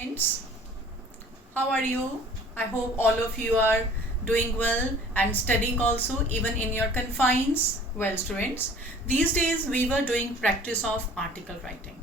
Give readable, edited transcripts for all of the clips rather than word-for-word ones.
Friends, how are you? I hope all of you are doing well and studying also, even in your confines. Well, students, these days we were doing practice of article writing.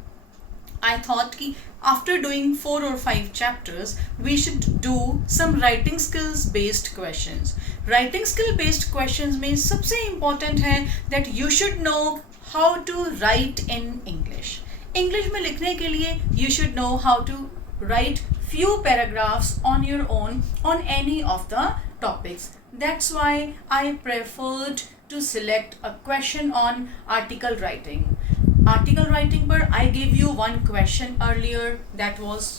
I thought कि after doing 4 or 5 chapters, we should do some writing skills based questions. Writing skill based questions में सबसे important है that you should know how to write in English. English में लिखने के लिए you should know how to write few paragraphs on your own on any of the topics. That's why I preferred to select a question on article writing. Article writing पर I gave you one question earlier, that was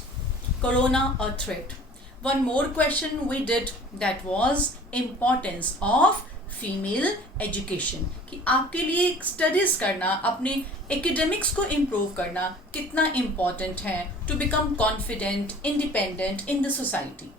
Corona a threat. One more question we did, that was importance of female education, कि आपके लिए studies करना, अपने academics को improve करना कितना important है to become confident independent in the society.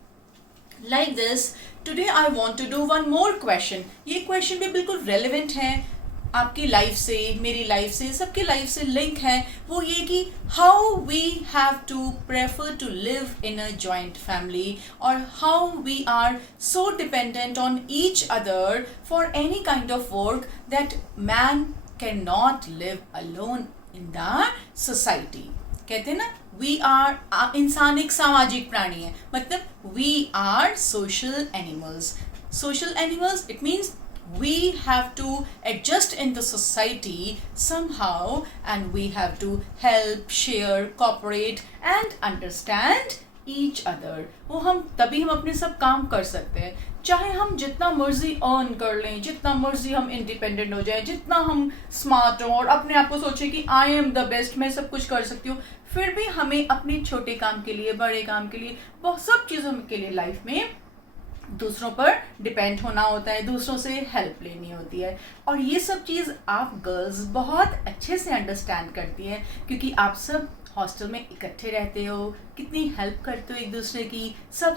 Like this today I want to do one more question. ये क्वेश्चन भी बिल्कुल रेलिवेंट है आपकी लाइफ से, मेरी लाइफ से, सबकी लाइफ से लिंक है. वो ये कि how we have to prefer to live in a joint family, और how we are so dependent on each other for any kind of work that man can not live alone in the society. कहते हैं ना, we are, इंसान एक सामाजिक प्राणी है, मतलब we are social animals. Social animals, it means we have to adjust in the society somehow, and we have to help, share, cooperate and understand each other. वो तभी हम अपने सब काम कर सकते हैं. चाहे हम जितना मर्जी अर्न कर लें, जितना मर्जी हम इंडिपेंडेंट हो जाए, जितना हम स्मार्ट हों और अपने आप को सोचें कि आई एम द बेस्ट, मैं सब कुछ कर सकती हूँ, फिर भी हमें अपने छोटे काम के लिए, बड़े काम के लिए, बहुत सब चीज़ों के लिए लाइफ में दूसरों पर डिपेंड होना होता है, दूसरों से हेल्प लेनी होती है. और ये सब चीज़ आप गर्ल्स बहुत अच्छे से अंडरस्टैंड करती हैं, क्योंकि आप सब हॉस्टल में इकट्ठे रहते हो, कितनी हेल्प करते हो एक दूसरे की, सब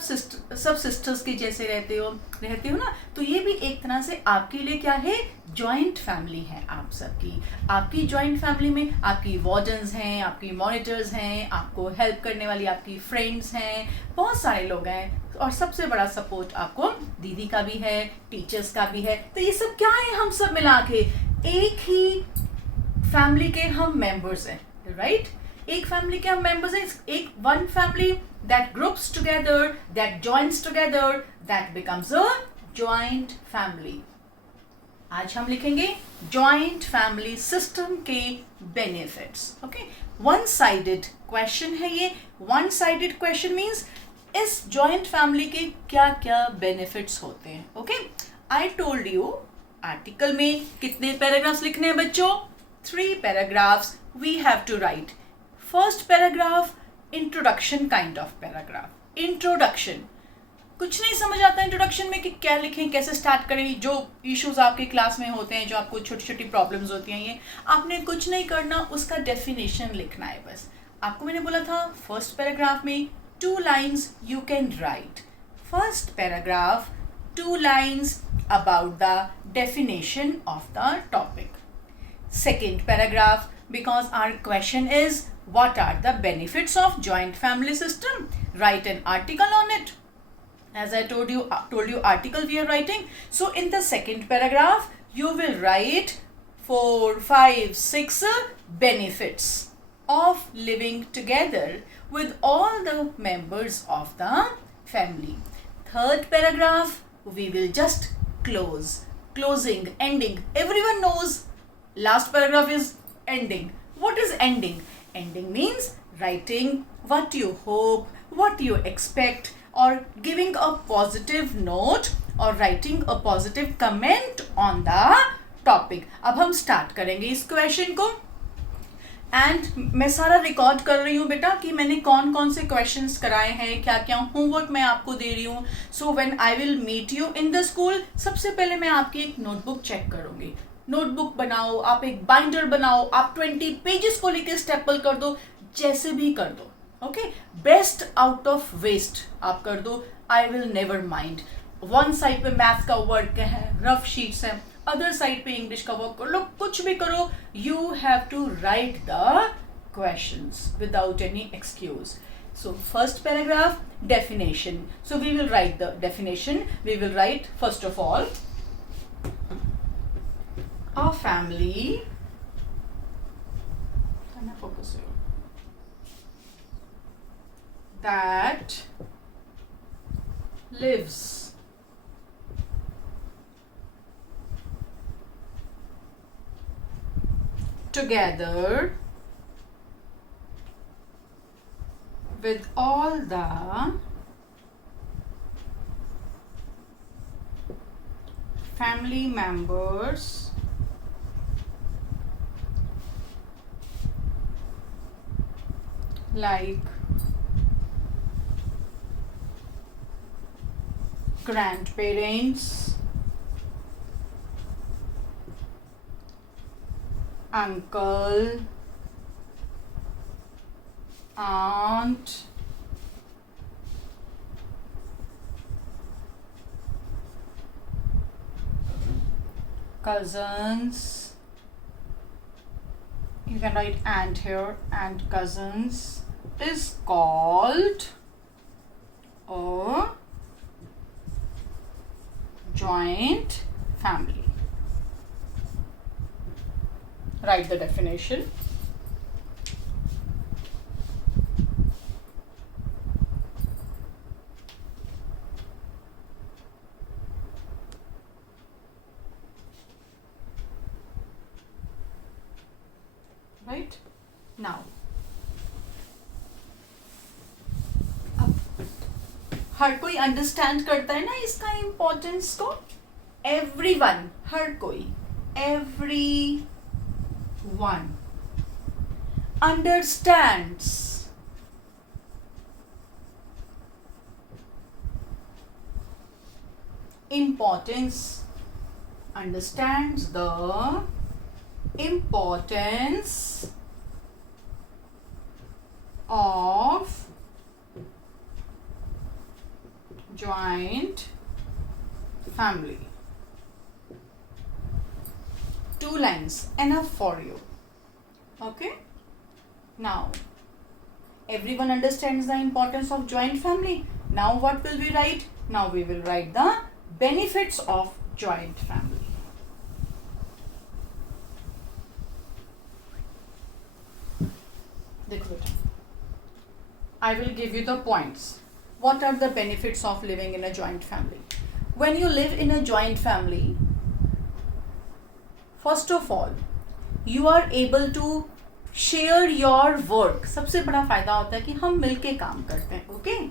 सिस्टर्स के जैसे रहते हो ना. तो ये भी एक तरह से आपके लिए क्या है, जॉइंट फैमिली है आप सबकी. आपकी जॉइंट फैमिली में आपकी वार्डन्स हैं, आपकी मॉनिटर्स हैं, आपको हेल्प करने वाली आपकी फ्रेंड्स हैं, बहुत सारे लोग हैं, और सबसे बड़ा सपोर्ट आपको दीदी का भी है, टीचर्स का भी है. तो ये सब क्या है, हम सब मिला के एक ही फैमिली के हम मेंबर्स हैं, राइट? एक फैमिली के हम मेंबर्स हैं. एक one family that groups together, that joins together, that becomes a joint family. आज हम लिखेंगे जॉइंट फैमिली सिस्टम के benefits. Okay, one sided question है ये. वन साइडेड क्वेश्चन मीन्स इस जॉइंट फैमिली के क्या क्या बेनिफिट्स होते हैं. Okay, I told you article में कितने पैराग्राफ्स लिखने हैं बच्चों? 3 paragraphs we have to write. First paragraph introduction kind of paragraph. Introduction, कुछ नहीं समझ आता इंट्रोडक्शन में कि क्या लिखें, कैसे स्टार्ट करें. जो इश्यूज आपके क्लास में होते हैं, जो आपको छोटी छोटी प्रॉब्लम्स होती हैं, ये आपने कुछ नहीं करना, उसका डेफिनेशन लिखना है बस. आपको मैंने बोला था फर्स्ट पैराग्राफ में 2 lines you can write. First paragraph, 2 lines about the definition of the topic. Second paragraph, because our question is what are the benefits of joint family system? Write an article on it. As I told you article we are writing. So in the second paragraph, you will write 4, 5, 6 benefits of living together with all the members of the family. Third paragraph, we will just closing, ending. Everyone knows last paragraph is ending. What is ending? Ending means writing what you hope, what you expect, or giving a positive note or writing a positive comment on the topic. अब हम start करेंगे इस question को. And मैं सारा record कर रही हूँ बेटा कि मैंने कौन कौन से क्वेश्चंस कराए हैं, क्या क्या होमवर्क मैं आपको दे रही हूँ. So when I will meet you in the school, सबसे पहले मैं आपकी एक नोटबुक चेक करूँगी. नोटबुक बनाओ, आप एक बाइंडर बनाओ, आप 20 पेजेस को लेकर स्टेपल कर दो, जैसे भी कर दो. Okay, best out of waste आप कर दो. I will never mind. One side पे मैथ्स का वर्क है, रफ शीट्स हैं, अदर साइड पे इंग्लिश का वर्क कर लो, कुछ भी करो. You have to write the questions without any excuse. So first paragraph, definition. So we will write the definition. We will write first of all, a family. That lives together with all the family members like grandparents, uncle, aunt, cousins. You can write aunt here, and cousins is called a joint family. Write the definition. Right now, हर कोई understand करता है ना इसका importance को. Everyone, हर कोई, everyone understands importance, understands the importance of joint family. 2 lines enough for you. Okay, now everyone understands the importance of joint family. Now what will we write? Now we will write the benefits of joint family. देखो बेटा, I will give you the points. What are the benefits of living in a joint family? When you live in a joint family, first of all, you are able to share your work. सबसे बड़ा फायदा होता है कि हम मिलके काम करते हैं. Okay?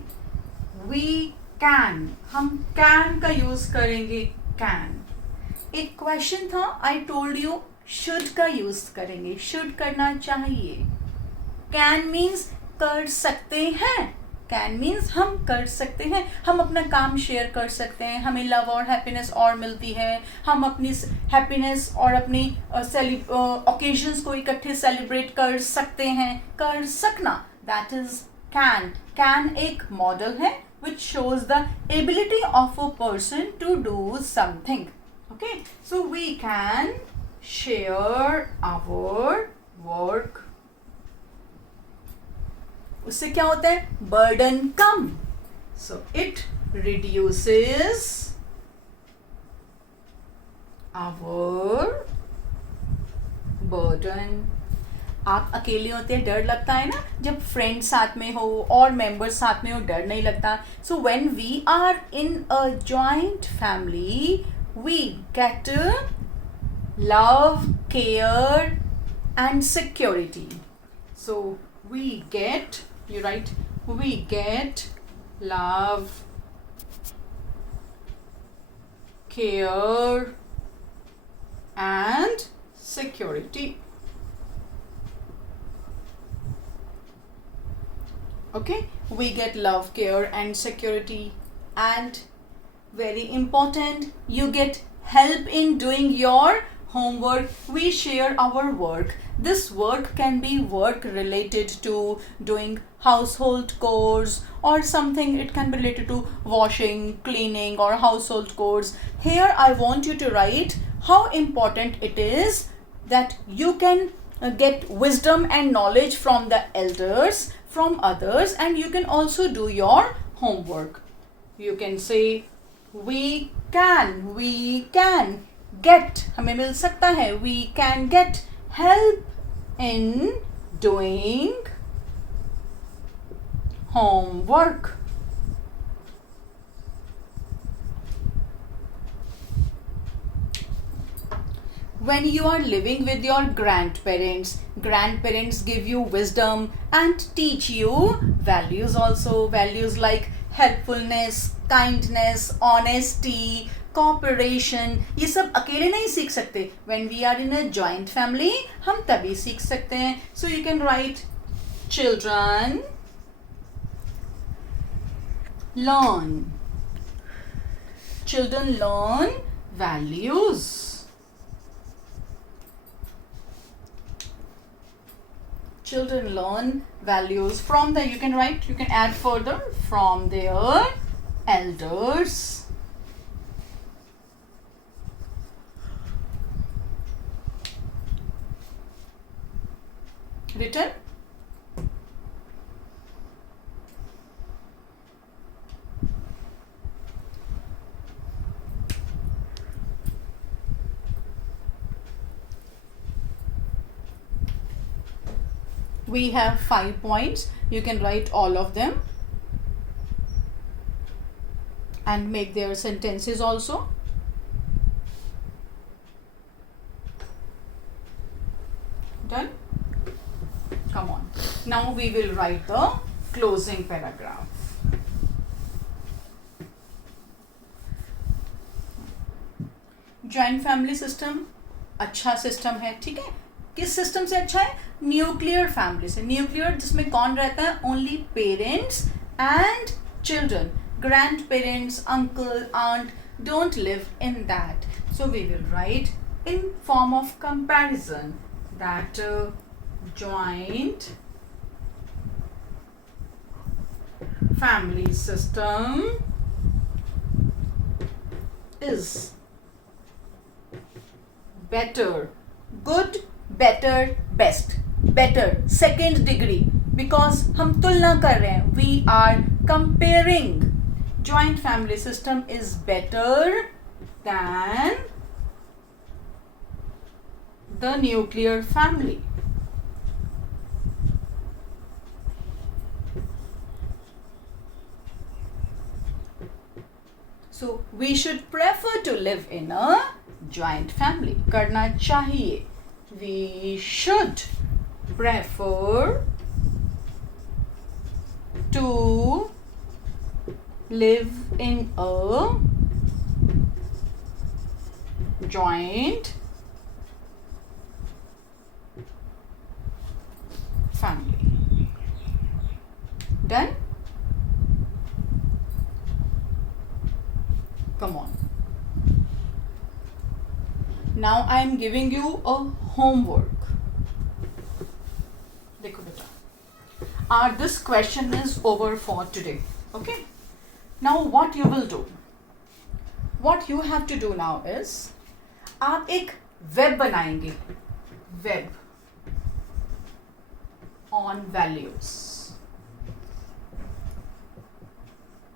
We can. हम can का यूज करेंगे. Can. एक क्वेश्चन था, I told you should का यूज करेंगे. should करना चाहिए. Can means कर सकते हैं. Can means हम कर सकते हैं, हम अपना काम शेयर कर सकते हैं, हमें लव और हैप्पीनेस और मिलती है, हम अपनी हैप्पीनेस और अपनी ओकेजन्स को इकट्ठे सेलिब्रेट कर सकते हैं. कर सकना, दैट इज कैन. कैन एक मॉडल है which shows the ability of a person to do something. Okay, so we can share our work. उससे क्या होता है? बर्डन कम. So it reduces our burden. आप अकेले होते हैं, डर लगता है ना. जब फ्रेंड साथ में हो और मेंबर्स साथ में हो, डर नहीं लगता. So when we are in a joint family, we get love, care and security. So we get, you write, we get love, care and security. Okay, we get love, care and security, and very important, you get help in doing your homework. We share our work. This work can be work related to doing household chores or something. It can be related to washing, cleaning or household chores. Here I want you to write how important it is that you can get wisdom and knowledge from the elders, from others and you can also do your homework. You can say we can get, हमें मिल सकता है, we can get help in doing homework. When you are living with your grandparents, grandparents give you wisdom and teach you values also. Values like helpfulness, kindness, honesty, cooperation. ये सब अकेले नहीं सीख सकते. When we are in a joint family, हम तभी सीख सकते हैं. So you can write children learn. Children learn values. Children learn values from the, you can write, you can add further, from their elders. Written. We have 5 points. You can write all of them and make their sentences also. Done? Come on. Now we will write the closing paragraph. Joint family system अच्छा system है, ठीक है. किस system से अच्छा है? Nuclear family से. Nuclear जिसमें कौन रहता है? Only parents and children. Grandparents, uncle, aunt don't live in that. So we will write in form of comparison that joint family system is better. Good, better, best. Better, second degree, because हम तुलना कर रहे हैं. We are comparing. Joint family system is better than the nuclear family. So we should prefer to live in a joint family. करना चाहिए. We should prefer to live in a joint family. Done? Come on. Now I am giving you a homework. देखो बेटा, this question is over for today. Okay? Now what you will do? What you have to do now is, आप एक web बनाएंगे. Web on values.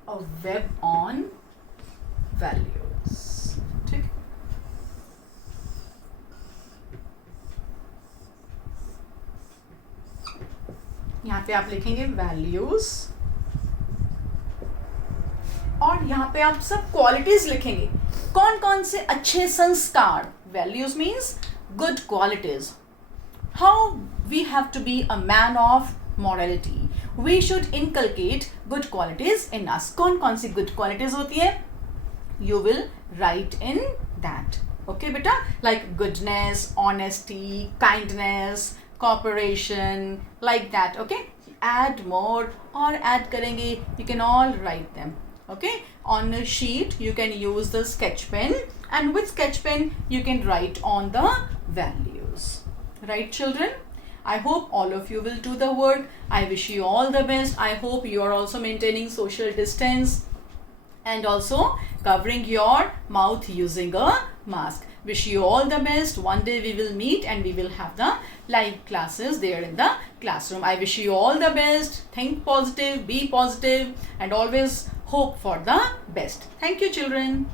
A web on values. ठीक? यहाँ पे आप लिखेंगे values और यहाँ पे आप सब क्वालिटीज लिखेंगे. कौन कौन से अच्छे संस्कार. Values means good qualities. How we have to be a man of morality. We should inculcate good qualities in us. कौन कौन सी गुड क्वालिटीज होती है? You will write in that. Okay बेटा, like goodness, honesty, kindness, cooperation, like that. Okay, add more or add करेंगे. You can all write them. Okay, on a sheet you can use the sketch pen, and with sketch pen you can write on the values. Right, children? I hope all of you will do the work. I wish you all the best. I hope you are also maintaining social distance and also covering your mouth using a mask. Wish you all the best. One day we will meet and we will have the live classes there in the classroom. I wish you all the best. Think positive, be positive, and always hope for the best. Thank you, children.